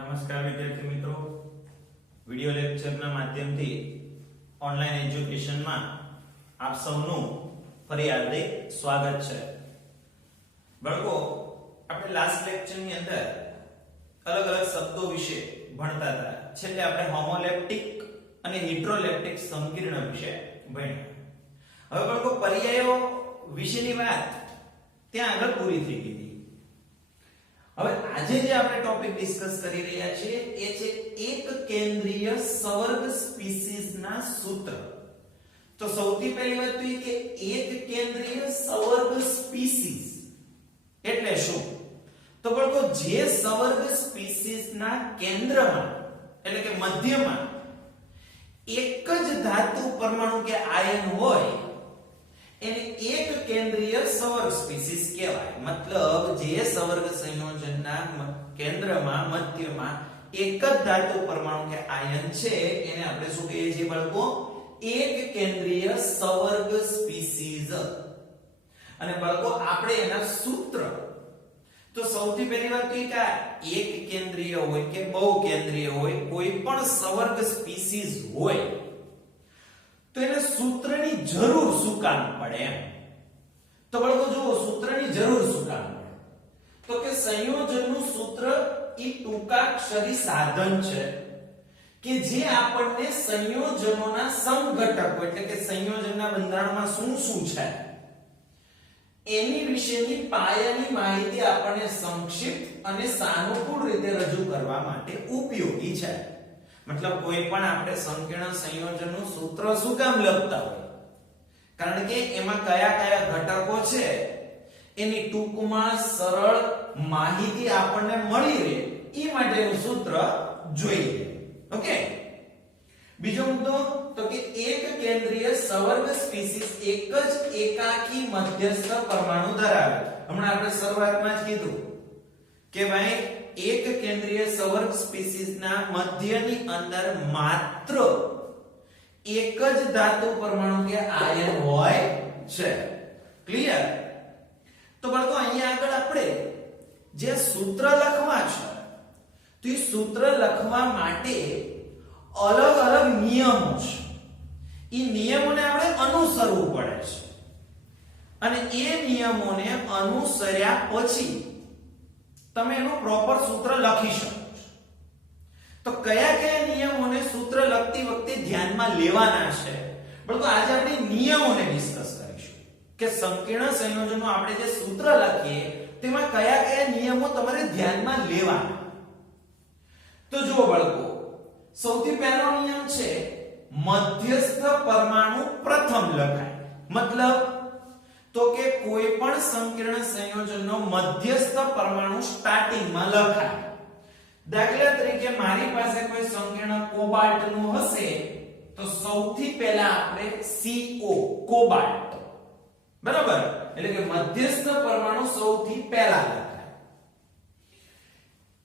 નમસ્કાર વિદ્યાર્થી મિત્રો, વિડિયો લેક્ચરના માધ્યમથી ઓનલાઈન એજ્યુકેશનમાં આપ સૌનું ફરી હાર્દિક સ્વાગત છે. બાળકો, આપણે લાસ્ટ લેક્ચરની અંદર અલગ અલગ શબ્દો વિશે ભણતા હતા. છેલ્લે આપણે હોમોલેપ્ટિક અને હિટ્રોલેપ્ટિક સંકીર્ણ વિશે ભણ્યા. હવે બાળકો, પર્યાયો વિશેની વાત ત્યાં આગળ પૂરી થઈ ગઈ. હવે આજે જે આપણે ટોપિક ડિસ્કસ કરી રહ્યા છીએ એ છે એક કેન્દ્રીય સવર્ગ સ્પીસીઝના સૂત્ર. તો સૌથી પહેલી વાત તો એ કે એક કેન્દ્રીય સવર્ગ સ્પીસીઝ એટલે શું? તો બાળકો, જે સવર્ગ સ્પીસીઝના કેન્દ્રમાં એટલે કે મધ્યમાં એક જ ધાતુ પરમાણુ કે આયન હોય એને એક કેન્દ્રીય સવર્ગ સ્પીસીઝ કહેવાય. મતલબ જે સવર્ગ સંયોજનના કેન્દ્રમાં મધ્યમાં એક જ ધાતુ પરમાણુ કે આયન છે એને આપણે શું કહીએ છીએ બાળકો? એક કેન્દ્રીય સવર્ગ સ્પીસીઝ. અને બાળકો, આપણે એના સૂત્ર તો સૌથી પહેલી વાત તો એ કે એક કેન્દ્રીય હોય કે બહુ કેન્દ્રીય હોય કોઈ પણ સવર્ગ સ્પીસીઝ હોય તો એને સૂત્રની જરૂર શું કામ પડે એમ. તો બાળકો જુઓ, સૂત્રની જરૂર શું કામ પડે? તો કે સંયોજનનું સૂત્ર એ ટૂંકાક્ષરી સાધન છે કે જે આપણને સંયોજનોના સમઘટકો એટલે કે સંયોજનના બંધારણમાં શું શું છે એની વિશેની પાયાની માહિતી આપણને સંક્ષિપ્ત અને સાનુકૂળ રીતે રજૂ કરવા માટે ઉપયોગી છે. મતલબ કોઈ પણ આપણે સંકીર્ણ સંયોજનનું સૂત્ર શું કામ લખતા હોય? કારણ કે એમાં કયા કયા ઘટકો છે એની ટૂંકમાં સરળ માહિતી આપણને મળી રહે એ માટેનું સૂત્ર જોઈએ. ઓકે. બીજો મુદ્દો તો કે એક કેન્દ્રીય સવર્ગ સ્પીસીઝ એક જ એકાકી મધ્યસ્થ પરમાણુ ધરાવે. હમણાં આપણે શરૂઆતમાં જ કીધું કે ભાઈ એક કેન્દ્રીય સવર્ગ સ્પીસીઝના મધ્યની અંદર માત્ર એક જ ધાતુ પરમાણુ કે આયન હોય છે. ક્લિયર? તો બાળકો, અહીંયા આગળ આપણે જે સૂત્ર લખવા છે તો એ સૂત્ર લખવા માટે અલગ અલગ નિયમો છે. એ નિયમોને આપણે અનુસરવું પડે છે અને એ નિયમોને અનુસર્યા પછી તમે એનું પ્રોપર સૂત્ર લખી શકો છો. તો કયા કયા નિયમોને સૂત્ર લખતી વખતે ધ્યાનમાં લેવાના છે બાળકો, આજે આપણે નિયમોને ડિસ્કસ કરીશું કે સંકીર્ણ સંયોજનો આપણે જે સૂત્ર લખીએ તેમાં કયા કયા નિયમો તમારે ધ્યાનમાં લેવાના. તો જુઓ બાળકો, સૌથી પહેલો નિયમ છે મધ્યસ્થ પરમાણુ પ્રથમ લખાય. મતલબ તો કે કોઈ પણ સંકીર્ણ સંયોજનનો મધ્યસ્થ પરમાણુ સ્ટાર્ટિંગમાં લખાય. દાખલા તરીકે મારી પાસે કોઈ સંકીર્ણ કોબાલ્ટનું હશે તો સૌથી પહેલા આપણે CO કોબાલ્ટ, બરાબર, એટલે કે મધ્યસ્થ પરમાણુ સૌથી પહેલા લખાય.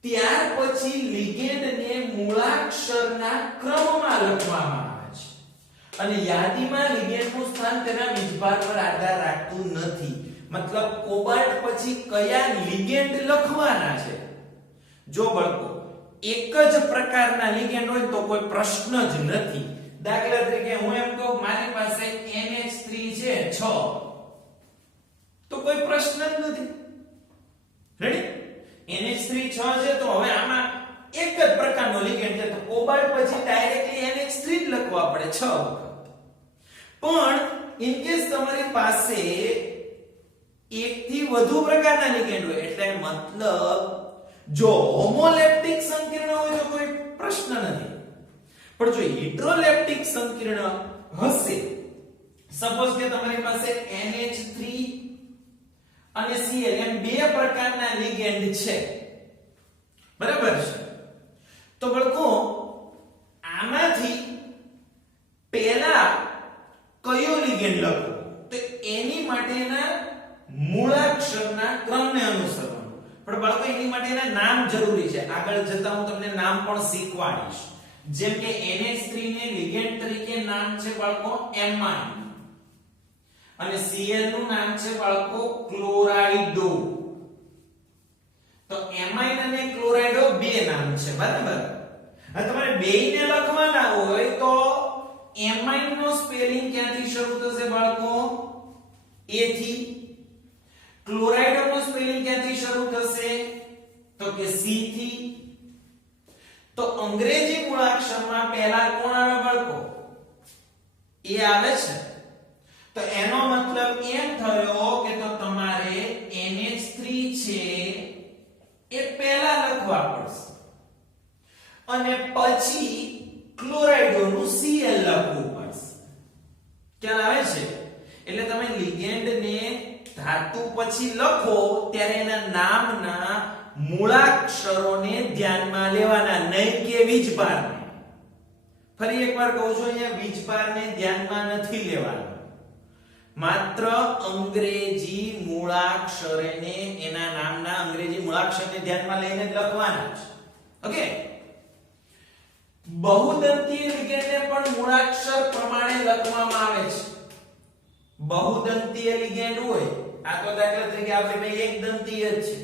ત્યાર પછી લિગેન્ડને મૂળાક્ષરના ક્રમમાં લખવામાં આવે છે અને યાદીમાં લિગેન્ડનું સ્થાન તેના વીજભાર પર આધાર રાખતું નથી. મતલબ કોબાલ્ટ પછી કયા લિગેન્ડ લખવાના છે. જો બાળકો એક જ પ્રકારના લિગેન્ડ હોય તો કોઈ પ્રશ્ન જ નથી. દાખલા તરીકે હું એમ કહું મારી પાસે NH3 છે 6 તો કોઈ પ્રશ્ન જ નથી. રેડી? NH3 6 છે તો હવે આમાં એક જ પ્રકારનો લિગેન્ડ છે તો કોબાલ્ટ પછી ડાયરેક્ટલી NH3 જ લખવા પડે 6 વખત. પણ ઇન કેસ તમારી પાસે એકથી વધુ પ્રકારના લિગેન્ડ હોય એટલે મતલબ જો હોમોલેપ્ટિક સંકીર્ણ હોય તો કોઈ પ્રશ્ન નથી. પણ જો હિટ્રોલેપ્ટિક સંકીર્ણ હશે, સપોઝ કે તમારી પાસે NH3 અને Cl એમ બે પ્રકારના લિગેન્ડ છે, બરાબર છે, તો બાળકો આમાંથી પહેલા કયો લિગેન્ડ લખવો તો એની માટેના મૂળાક્ષરના ક્રમને અનુસરવાનું. પણ બાળકો એની માટેના નામ જરૂરી છે. આગળ જતા હું તમને નામ પણ શીખવાડીશ. જેમ કે NH3 ને લિગેન્ડ તરીકે નામ છે બાળકો એમાઇન અને Cl નું નામ છે બાળકો ક્લોરાઇડો. તો એમાઇન અને ક્લોરાઇડો બે નામ છે, બરાબર. હવે તમારે બેયને લખવાના હોય તો એમાઇન નો સ્પેલિંગ ક્યાંથી શરૂ થશે બાળકો? એ થી. ક્લોરાઇડ નો સ્પેલિંગ ક્યાંથી શરૂ થશે? તો કે સી થી. તો અંગ્રેજી મૂળાક્ષરમાં પહેલા કોણ આવે બાળકો? એ આવે છે. તો એનો મતલબ એમ થયો કે તો તમારે NH3 છે એ પહેલા લખવા પડશે અને પછી ક્લોરાઇડોનું Cl લખવું પડશે. ખ્યાલ આવે છે? એટલે તમે લિગેન્ડ ને ધાતુ પછી લખો ત્યારે એના નામના મૂળાક્ષરોને ધ્યાનમાં લેવાના, નહીં કે વીજભારને. ફરી એકવાર કહું છું, અહીંયા વીજભારને ધ્યાનમાં નથી લેવાનો, માત્ર અંગ્રેજી મૂળાક્ષરને એના નામના અંગ્રેજી મૂળાક્ષરને ધ્યાનમાં લઈને જ લખવાના છે. ઓકે. બહુદંતીય લિગેન્ડને પણ મૂળાક્ષર પ્રમાણે લખવામાં આવે છે. બહુદંતીય લિગેન્ડ હોય, આ તો દાખલા તરીકે આપણે ભાઈ એક દંતીય જ છે,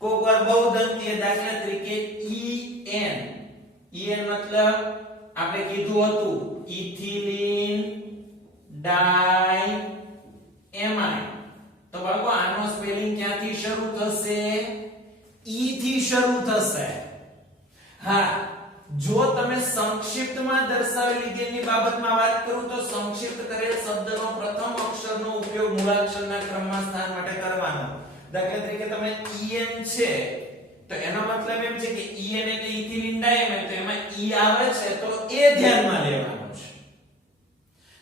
કોઈક વાર બહુદંતીય, દાખલા તરીકે EN. EN મતલબ આપણે કીધું હતું ઇથિલિન ડાયએમાઇન. તો બાળકો આનો સ્પેલિંગ ક્યાંથી શરૂ થશે? ઈ થી શરૂ થશે. હા, જો તમે સંક્ષિપ્તમાં દર્શાવેલી લિગેન્ડની બાબતમાં વાત કરું તો સંક્ષિપ્ત કરેલ શબ્દનો પ્રથમ અક્ષરનો ઉપયોગ મૂળાક્ષરના ક્રમમાં સ્થાન માટે કરવાનો. દાખલા તરીકે તમે EN છે તો એનો મતલબ એમ છે કે EN એટલે ઇથિલિન ડાયએમાઇન, તો એમાં E આવે છે તો એ ધ્યાનમાં લેવાનું છે.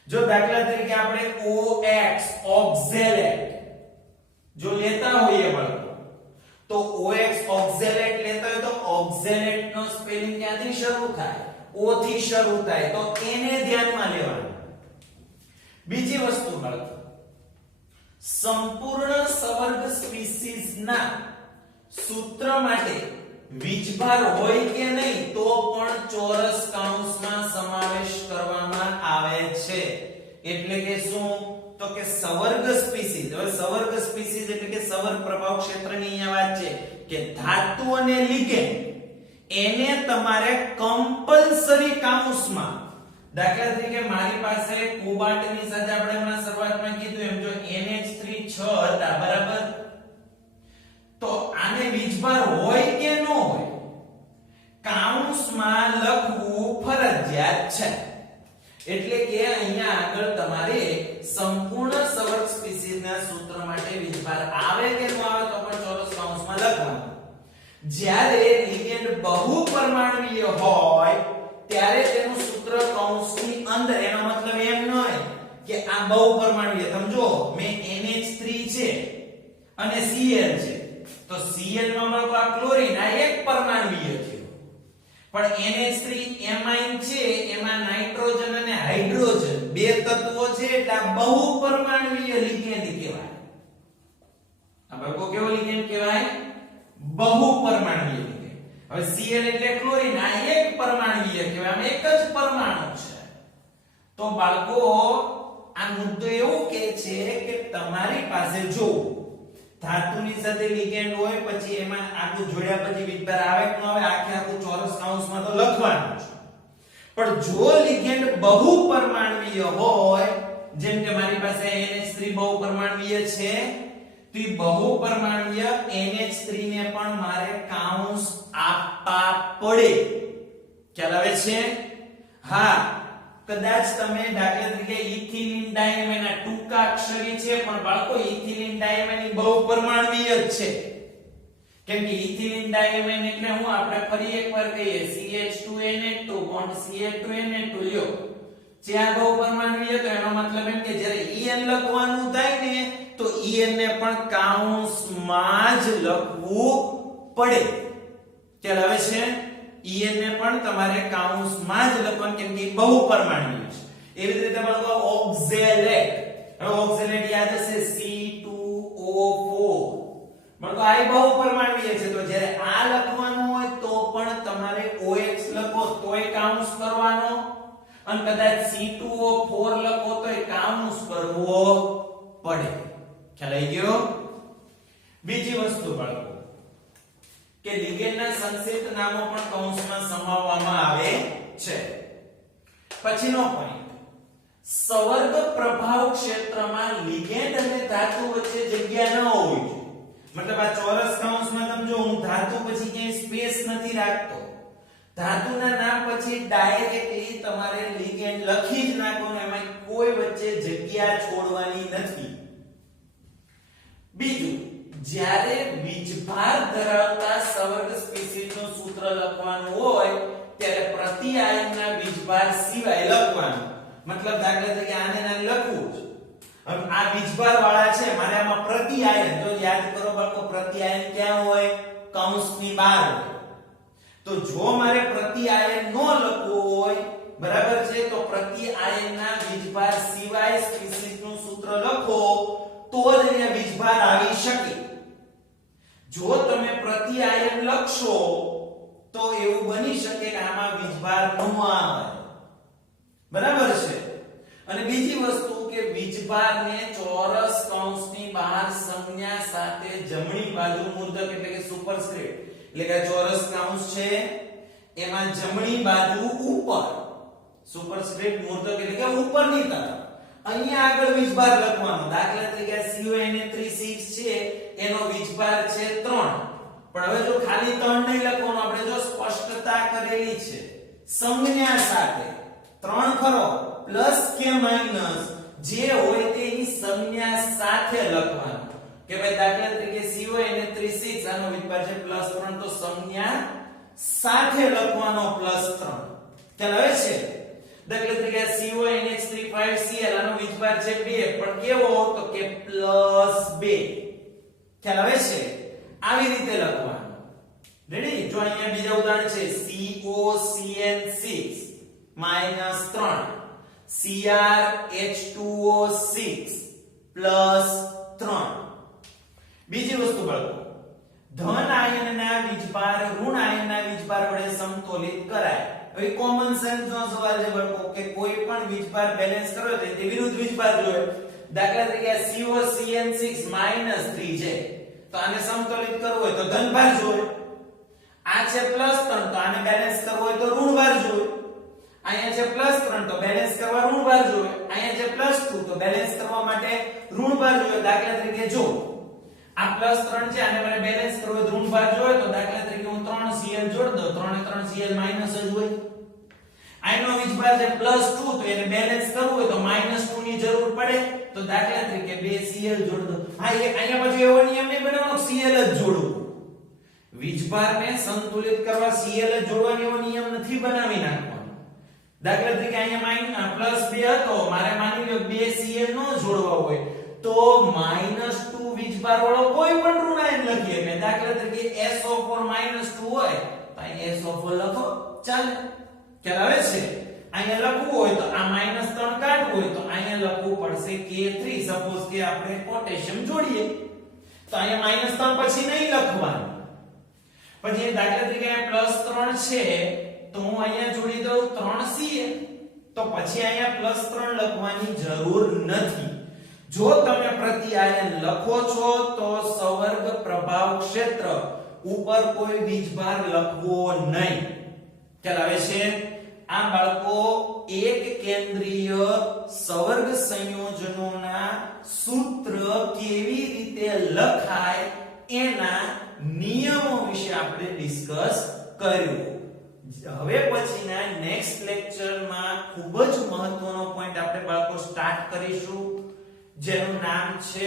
જો દાખલા તરીકે આપણે OX ઓક્ઝેલેટ જો લેતા હોઈએ બાળકો, તો OX ઓક્ઝેલેટ લેતા હોય તો ઓક્ઝેલેટ નો સ્પેલિંગ ક્યાંથી શરૂ થાય? O થી શરૂ થાય, તો એને ધ્યાનમાં લેવાનું. બીજી વસ્તુ બાળકો, સંપૂર્ણ સવર્ગ સ્પીસીઝ ના સૂત્ર માટે વીજભાર હોય કે નહીં તો પણ ચોરસ કૌંસમાં સમાવેશ કરવામાં આવે છે. એટલે કે શું? તો કે સવર્ગ સ્પીસીઝ. હવે સવર્ગ સ્પીસીઝ એટલે કે સવર્ગ પ્રભાવ ક્ષેત્રની અહીંયા વાત છે કે ધાતુ અને લિગેન્ડ એને તમારે કમ્પલસરી કૌંસમાં, દાખલા તરીકે મારી પાસે કોબાલ્ટની સાથે આપણે હમણાં શરૂઆતમાં કીધું એમ જો NH3 6 હતા, બરાબર, તો આને વીજભાર હોય કે ન હોય કૌંસમાં લખવું ફરજિયાત છે. એટલે કે અહીંયા આગળ તમારે સંપૂર્ણ સવર્ગ સ્પીસીઝના સૂત્ર માટે વીજભાર આવે કે ન આવે તો પણ ચોરસ કૌંસમાં લખવાનું. જ્યારે લિગેન્ડ બહુપરમાણુય હોય ત્યારે તેનું સૂત્ર કૌંસની અંદર, એનો મતલબ એમ ન હોય કે આ બહુપરમાણુય. સમજો મેં NH3 છે અને Cl છે, તો Cl માં મળતો આ ક્લોરીન, આ એક પરમાણુય થયો. પણ NH3 એમાઇન છે, એમાં નાઇટ્રોજન અને હાઇડ્રોજન બે તત્વો છે, એટલે આ બહુપરમાણુય લિગેન્ડ કહેવાય. આ બાળકો કેવો લિગેન્ડ કહેવાય? બહુપરમાણુય લિગેન્ડ. હવે Cl એટલે ક્લોરીન, આ એક પરમાણુય કહેવાય, આમાં એક જ પરમાણુ છે. તો બાળકો આ મુદ્દો એવું કહે છે કે તમારી પાસે જો ધાતુની સાથે લિગેન્ડ હોય પછી એમાં આખું જોડ્યા પછી વીજભાર આવે કે ન આવે, આખું ચોરસ કૌંસમાં તો લખવાનું છે. પણ જો લિગેન્ડ બહુપરમાણુય હોય, જેમ કે મારી પાસે NH3 બહુપરમાણુય છે, તો એ બહુપરમાણુય NH3 ને પણ મારે કૌંસ આપવા પડે. ખ્યાલ આવે છે? હા, કદાચ તમે દાખલા તરીકે ઇથિલિન ડાયએમાઇન આ ટૂંકા અક્ષરી છે, પણ બાળકો ઇથિલિન ડાયએમાઇન બહુપરમાણુય જ છે. કેમ કે ઇથિલિન ડાયએમાઇન એટલે હું આપણે ફરી એકવાર કહીએ CH2NH2 બોન્ડ CH2NH2 લ્યો, જ્યાં બહુપરમાણુય તો એનો મતલબ એમ કે જ્યારે EN લખવાનું થાય ને તો EN ને પણ કૌંસમાં જ લખવું પડે. ખ્યાલ આવે છે? EN ને પણ તમારે કૌંસમાં જ લખવાનું, કેમ કે બહુપરમાણુય છે. એવી જ રીતે બાળકો ઓક્ઝેલેટ, હવે ઓક્ઝેલેટ યાદ હશે C2O4, બાળકો આ બહુપરમાણુય છે, તો જ્યારે આ લખવાનું હોય તો પણ તમારે OX લખો તોય કૌંસ કરવાનો, અને કદાચ C2O4 લખો તોય કૌંસ કરવો પડે. ખ્યાલ આવી ગયો? બીજી વસ્તુ બાળકો, લિગેન્ડના સંક્ષિપ્ત નામો પણ કૌંસમાં સમાવવામાં આવે છે. પછીનો પોઈન્ટ, સંવર્ગ પ્રભાવ ક્ષેત્રમાં લિગેન્ડ અને ધાતુ વચ્ચે જગ્યા ન હોવી જોઈએ. મતલબ આ ચોરસ કૌંસમાં તમે જો હું ધાતુ પછી ક્યાંય સ્પેસ નથી રાખતો. ધાતુના નામ પછી ડાયરેક્ટલી તમારે લિગેન્ડ લખી જ નાખો ને એમાં કોઈ વચ્ચે જગ્યા છોડવાની નથી. બીજું, જ્યારે વીજભાર ધરાવતા સંવર્ગ સ્પીસીઝનું સૂત્ર લખવાનું હોય ત્યારે પ્રતિ આયનના વીજભાર સિવાય લખવાનું. મતલબ દાખલા તરીકે આને નામ લખવું છે. હવે આ વીજભાર વાળા છે, મારે આમાં પ્રતિ આયન, જો યાદ કરો બાળકો, પ્રતિ આયન ક્યાં હોય? કૌંસની બહાર હોય. તો જો મારે પ્રતિ આયન નો લખવું હોય, બરાબર છે, તો પ્રતિ આયનના વીજભાર સિવાય સ્પીસીઝનું સૂત્ર લખો તો જ અહીંયા વીજભાર આવી શકે. જો તમે પ્રતિ આયન લખશો તો એવું બની શકે કે આમાં વીજભાર ન આવે. બરાબર છે. અને બીજી વસ્તુ કે વીજભારને ચોરસ કૌંસની બહાર સંજ્ઞા સાથે જમણી બાજુ મૂર્ધક એટલે કે સુપરસ્ક્રિપ્ટ, એટલે કે ચોરસ કૌંસ છે એમાં જમણી બાજુ ઉપર, સુપરસ્ક્રિપ્ટ મૂર્ધક એટલે કે ઉપરની તરફ અહીંયા આગળ વીજભાર લખવાનો. દાખલા તરીકે CONA36 છે એનો વીજભાર છે 3. પણ હવે જો ખાલી 3 નહીં લખવાનું, આપણે જો સ્પષ્ટતા કરેલી છે સંજ્ઞા સાથે 3 ખરો પ્લસ કે માઈનસ જે હોય તેની સંજ્ઞા સાથે લખવાનું. કે ભાઈ દાખલા તરીકે CONA36 આનો વીજભાર છે +3 તો સંજ્ઞા સાથે લખવાનો +3. ખ્યાલ આવે છે? દાખલા તરીકે CONH35Cl આનો વીજભાર છે 2 પણ કેવો તો કે +2. ખ્યાલ આવે છે? આવી રીતે લખવાનું. રેડી? જો અહીંયા બીજા ઉદાહરણ છે COCN6 -3 CrH2O6 +3. બીજી વસ્તુ બાળકો, ધન આયનના વીજભાર ઋણ આયનના વીજભાર વડે સમતોલિત કરાય. હવે કોમન સેન્સ નો સવાલ છે બાળકો કે કોઈ પણ વીજભાર બેલેન્સ કરવો છે તે વિરુદ્ધ વીજભાર જોઈએ. દાખલા તરીકે COCN6 -3 છે તો આને સમતોલિત કરવું હોય તો ધન ભાર જોઈએ. આ છે +3 તો આને બેલેન્સ કરવો હોય તો ઋણ ભાર જોઈએ. અહીંયા છે +3 તો બેલેન્સ કરવા ઋણ ભાર જોઈએ. અહીંયા છે +2 તો બેલેન્સ કરવા માટે ઋણ ભાર જોઈએ. દાખલા તરીકે જો આ +3 છે આને મને બેલેન્સ કરવો હોય ઋણ ભાર જોઈએ તો દાખલા તરીકે હું 3Cl જોડ દઉં. 3 ને 3Cl માઈનસ જ હોય. આનો વીજભાર છે +2 તો એને બેલેન્સ કરવું હોય તો -2 ની જરૂર પડે તો દાખલા તરીકે 2Cl જોડ દો. હા, અહીંયા પછી એવો નિયમ નહીં બનાવવાનો Cl જ જોડવું. વીજભારને સંતુલિત કરવા Cl જ જોડવાનો એવો નિયમ નથી બનાવી નાખવાનો. દાખલા તરીકે અહીંયા +2 હતો, મારે માની લો 2Cl નો જોડવા હોય તો -2 વીજભાર વાળો કોઈ પણ ઋણ આયન લખીએ. મેં દાખલા તરીકે SO4 -2 હોય તો અહીં SO4 લખો, ચાલે. ખ્યાલ આવે છે? અહીંયા લખવું હોય તો આ -3 કાઢવું હોય તો અહીંયા લખવું પડશે K3. સપોઝ કે આપણે પોટેશિયમ જોડીએ તો અહીંયા -3 પછી નહીં લખવાનું. પછી દાખલા તરીકે અહીંયા +3 છે તો હું અહીંયા જોડી દઉં 3Cl તો પછી અહીંયા +3 લખવાની જરૂર નથી. જો તમે પ્રતિ આયન લખો છો તો સંવર્ગ પ્રભાવ ક્ષેત્ર ઉપર કોઈ વીજભાર લખવો નહીં. ખ્યાલ આવે છે? આ બાળકો એક કેન્દ્રીય સંવર્ગ સંયોજનોના સૂત્ર કેવી રીતે લખાય એના નિયમો વિશે આપણે ડિસ્કસ કર્યું. હવે પછીના નેક્સ્ટ લેક્ચરમાં ખૂબ જ મહત્વનો પોઈન્ટ આપણે બાળકો સ્ટાર્ટ કરીશું જેનું નામ છે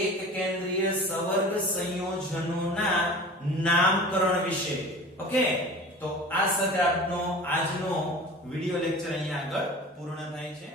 એક કેન્દ્રીય સંવર્ગ સંયોજનોના નામકરણ વિશે. ઓકે, તો આ સાથે આજનો વિડિયો લેક્ચર અહીંયા આગળ પૂર્ણ થાય છે.